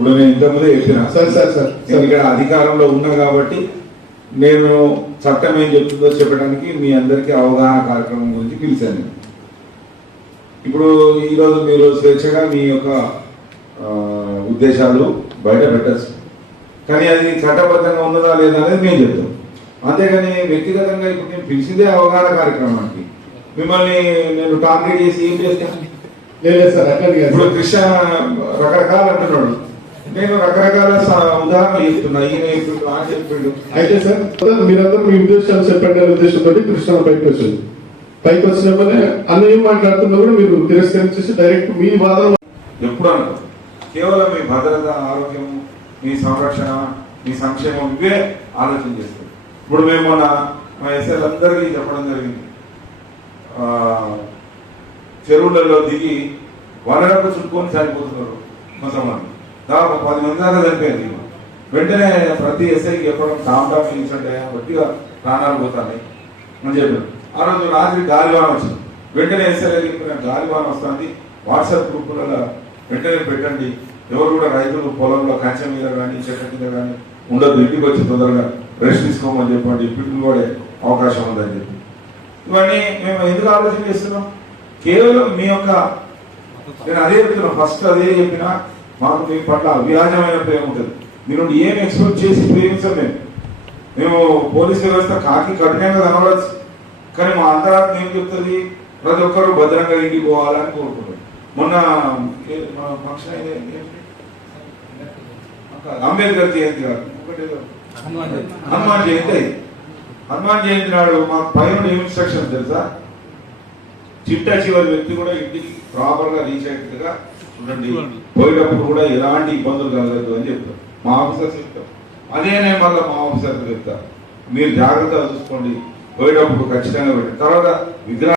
ఇప్పుడు నేను ఇంతకుముందే చెప్పిన. సార్ సార్ సార్ నేను ఇక్కడ అధికారంలో ఉన్నా కాబట్టి నేను చట్టం ఏం చెప్తుందో చెప్పడానికి మీ అందరికీ అవగాహన కార్యక్రమం గురించి పిలిచాను. ఇప్పుడు ఈరోజు మీరు స్వేచ్ఛగా మీ యొక్క ఉద్దేశాలు బయట పెట్టచ్చు. కానీ అది చట్టబద్ధంగా ఉన్నదా లేదా అనేది మేము చెప్తాం. అంతేగాని వ్యక్తిగతంగా ఇప్పుడు నేను పిలిచిందే అవగాహన కార్యక్రమానికి. మిమ్మల్ని నేను టార్గెట్ చేసి ఏం చేస్తాను లేదు సార్. ఇప్పుడు. కృష్ణ రకరకాలు అంటున్నాడు. నేను రకరకాల ఉదాహరణలు చెప్తున్నా ఈయన చెప్పిండు ఆ చెప్పిండు. అయితే సార్ మీరందరూ మీ ఉద్దేశాలు చెప్పండి అనే ఉద్దేశంతో కృష్ణ పైకి వచ్చింది పైకి వచ్చినప్పుడే అన్న ఏం మాట్లాడుతున్నా కూడా మీరు తిరస్కరించేసి డైరెక్ట్ మీ వాదన ఎప్పుడు అనుకో కేవలం మీ భద్రత ఆరోగ్యం మీ సంరక్షణ మీ సంక్షేమం ఇవే ఆలోచన చేస్తారు. ఇప్పుడు మేము మొన్న మా ఎస్ఎల్ అందరికీ చెప్పడం జరిగింది. ఆ, చెరువులలో దిగి వనరకు చుట్టుకొని చనిపోతున్నారు కొంతమంది. దాదాపు పది మంది దాకా చనిపోయింది వెంటనే ప్రతి ఎస్ఐకి చెప్పడం టామ్ టామ్ ఫీలింగ్స్ గట్టిగా ప్రాణాలు పోతాయి అని చెప్పారు. ఆ రోజు రాత్రి గాలివాన వచ్చింది. వెంటనే ఎస్ఐ చెప్పిన గాలివాన వస్తుంది. వాట్సాప్ గ్రూపులలో వెంటనే పెట్టండి. ఎవరు కూడా రైతులు పొలంలో కంచె మీద కానీ చెట్ల మీద కానీ ఉండదు ఇంటికి వచ్చి తొందరగా రెస్ట్ తీసుకోమని చెప్పండి. పిల్లలు కూడా అవకాశం ఉందని చెప్పి. ఇవన్నీ మేము ఎందుకు ఆలోచన చేస్తున్నాం? కేవలం మీ యొక్క నేను అదే చెప్తున్నా ఫస్ట్ అదే చెప్పినా మాకు మీ పట్ల అవ్యాజమైన ప్రేమ ఉంటుంది. మీ నుండి ఏం ఎక్స్పెక్ట్ చేసి ప్రేమించాం మేము. మేము పోలీస్ వ్యవస్థ కాకి కఠినంగా కనబడచ్చు. కానీ మా అంతరాత్మ ఏం చెప్తుంది? ప్రతి ఒక్కరు భద్రంగా ఇంటికి పోవాలని కోరుకుంటాం. మొన్న ఫంక్షన్ అయితే? అంబేద్కర్ జయంతి ఏదో. హనుమాన్ జయంతి. హనుమాన్ జయంతి. నాడు మా పైన ఇన్స్ట్రక్షన్ తెలుసా? చిట్ట చివరి వ్యక్తి కూడా ఇంటికి ప్రాపర్గా రీచ్ అయ్యేట్టుగా చూడండి. పోయేటప్పుడు కూడా ఎలాంటి ఇబ్బందులు కలగదు అని చెప్తాం మా ఆఫీసర్స్ చెప్తాం అదే నేను మళ్ళీ మా ఆఫీసర్స్ చెప్తా మీరు జాగ్రత్తగా చూసుకోండి. పోయేటప్పుడు ఖచ్చితంగా పెట్టండి. తర్వాత విగ్రహ